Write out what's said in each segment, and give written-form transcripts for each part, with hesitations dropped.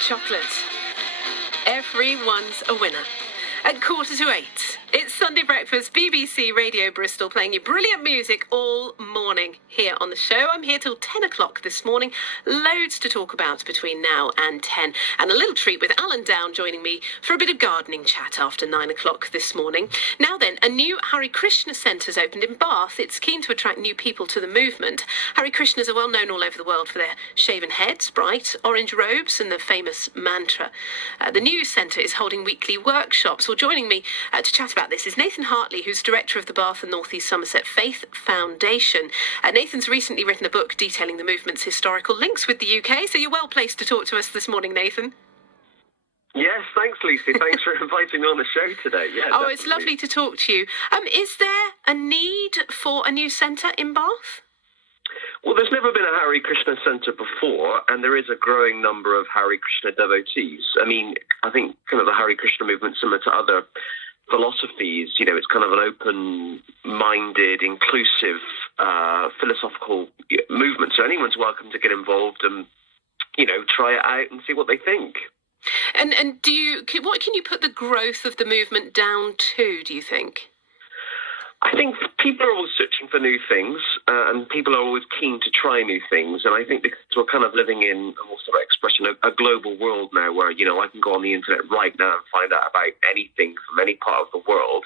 chocolate. Everyone's a winner. At 7:45, it's Sunday Breakfast, BBC Radio Bristol, playing you brilliant music all morning here on the show. I'm here till 10 o'clock this morning. Loads to talk about between now and 10. And a little treat with Alan Down joining me for a bit of gardening chat after 9 o'clock this morning. Now then, a new Hare Krishna centre's opened in Bath. It's keen to attract new people to the movement. Hare Krishnas are well known all over the world for their shaven heads, bright orange robes and the famous mantra. The new centre is holding weekly workshops. Well, joining me to chat about this is Nathan Hartley, who's director of the Bath and North East Somerset Faith Foundation. Nathan's recently written a book detailing the movement's historical links with the UK, so you're well placed to talk to us this morning, Nathan. Yes, thanks, Lucy. Thanks for inviting me on the show today. Yeah, definitely. It's lovely to talk to you. Is there a need for a new centre in Bath? Well, there's never been a Hare Krishna centre before, and there is a growing number of Hare Krishna devotees. I mean, I think kind of the Hare Krishna movement, similar to other philosophies, it's kind of an open-minded, inclusive, philosophical movement. So anyone's welcome to get involved and, try it out and see what they think. And what can you put the growth of the movement down to, do you think? I think people are always searching for new things, and people are always keen to try new things. And I think because we're kind of living in, what's the right expression, a global world now where, I can go on the internet right now and find out about anything from any part of the world.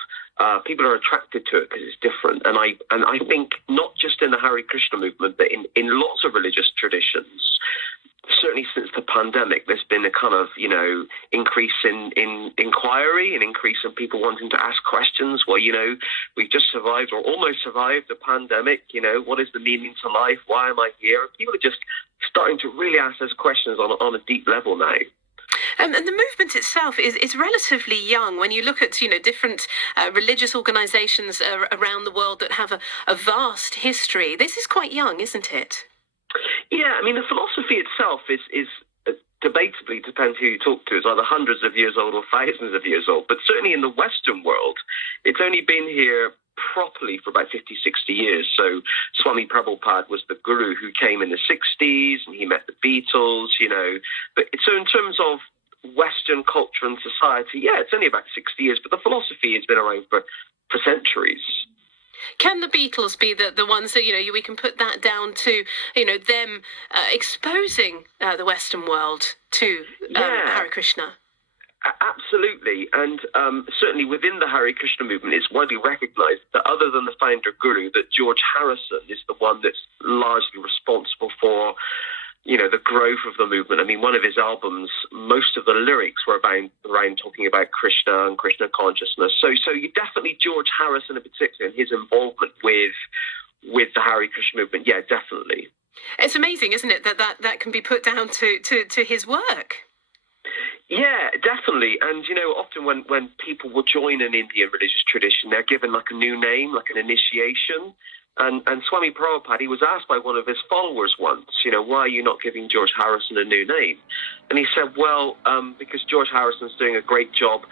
People are attracted to it because it's different. And I think not just in the Hare Krishna movement, but in lots of religious traditions, certainly since the pandemic, there's been a kind of, increase in inquiry and increase in people wanting to ask questions. Well, we've just survived or almost survived the pandemic. What is the meaning to life? Why am I here? People are just starting to really ask those questions on a deep level now. And the movement itself is relatively young. When you look at, different religious organisations around the world that have a vast history, this is quite young, isn't it? Yeah, I mean, the philosophy itself is debatably, depends who you talk to, it's either hundreds of years old or thousands of years old. But certainly in the Western world, it's only been here properly for about 50, 60 years. So Swami Prabhupada was the guru who came in the 60s, and he met the Beatles, But so in terms of Western culture and society, yeah, it's only about 60 years, but the philosophy has been around for centuries. Can the Beatles be the ones that, we can put that down to, them exposing the Western world to Hare Krishna? Absolutely. And certainly within the Hare Krishna movement, it's widely recognized that other than the founder guru, that George Harrison is the one that's largely responsible for the growth of the movement. I mean, one of his albums, most of the lyrics were around talking about Krishna and Krishna consciousness. So you definitely, George Harrison in particular, and his involvement with the Hare Krishna movement, yeah, definitely. It's amazing, isn't it, that can be put down to his work? Yeah, definitely. And, often when people will join an Indian religious tradition, they're given like a new name, like an initiation. And Swami Prabhupada, he was asked by one of his followers once, why are you not giving George Harrison a new name? And he said, well, because George Harrison's doing a great job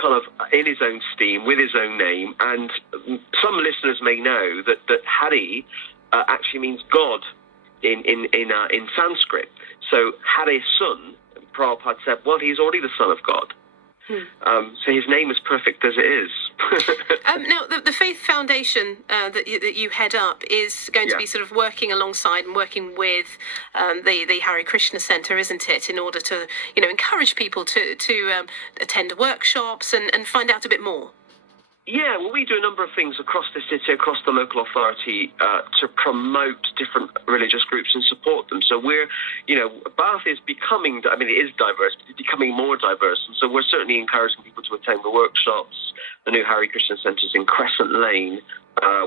kind of in his own steam, with his own name. And some listeners may know that Hare actually means God in Sanskrit. So Hare Son, Prabhupada said, well, he's already the Son of God. So his name is perfect as it is. Now, the Faith Foundation that you head up is going to be sort of working alongside and working with the Hare Krishna Centre, isn't it, in order to, encourage people to attend workshops and find out a bit more? Yeah, well, we do a number of things across the city, across the local authority to promote different religious groups and support them. So we're, Bath is becoming, it is diverse, but it's becoming more diverse. And so we're certainly encouraging people to attend the workshops. The new Hare Krishna Centre is in Crescent Lane,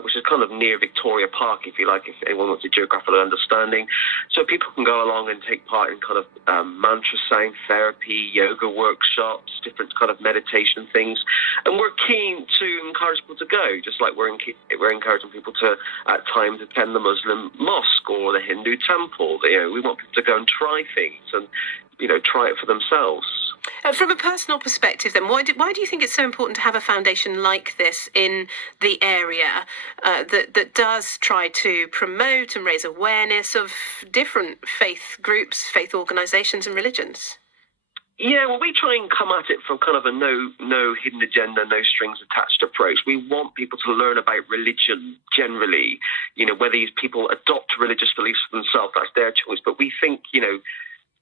which is kind of near Victoria Park, if you like, if anyone wants a geographical understanding. So people can go along and take part in kind of mantra sound therapy, yoga workshops, different kind of meditation things. And we're keen to encourage people to go, just like we're encouraging people to, at times, attend the Muslim mosque or the Hindu temple. We want people to go and try things and, try it for themselves. From a personal perspective, then, why do you think it's so important to have a foundation like this in the area that does try to promote and raise awareness of different faith groups, faith organisations, and religions? Yeah, well, we try and come at it from kind of a no hidden agenda, no strings attached approach. We want people to learn about religion generally. Whether these people adopt religious beliefs for themselves, that's their choice. But we think,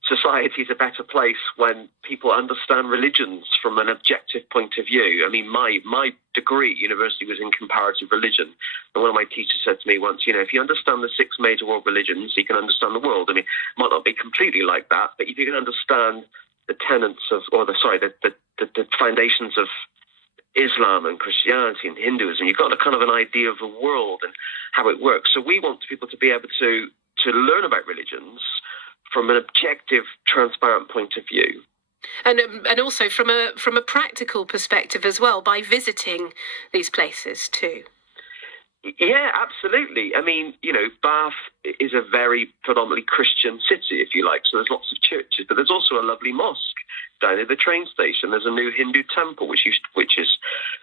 society is a better place when people understand religions from an objective point of view. I mean, my degree at university was in comparative religion. And one of my teachers said to me once, if you understand the 6 major world religions, you can understand the world. I mean, it might not be completely like that, but if you can understand the tenets of, the foundations of Islam and Christianity and Hinduism, you've got a kind of an idea of the world and how it works. So we want people to be able to learn about religions from an objective, transparent point of view. And also from a practical perspective as well, by visiting these places too. Yeah, absolutely. I mean, Bath is a very predominantly Christian city, if you like. So there's lots of churches, but there's also a lovely mosque down at the train station. There's a new Hindu temple, which is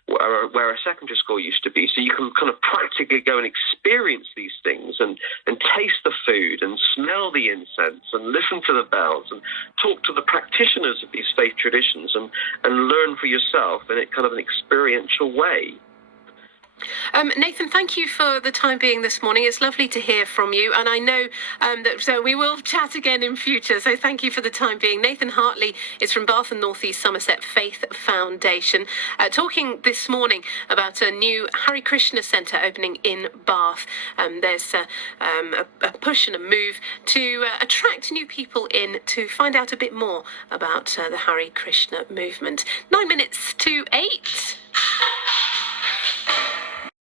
where a secondary school used to be. So you can kind of practically go and experience these things and taste the food and smell the incense and listen to the bells and talk to the practitioners of these faith traditions and learn for yourself in a kind of an experiential way. Nathan, thank you for the time being this morning. It's lovely to hear from you, and I know that we will chat again in future, so thank you for the time being. Nathan Hartley is from Bath and North East Somerset Faith Foundation, talking this morning about a new Hare Krishna centre opening in Bath. There's a push and a move to attract new people in to find out a bit more about the Hare Krishna movement. 9 minutes to 8.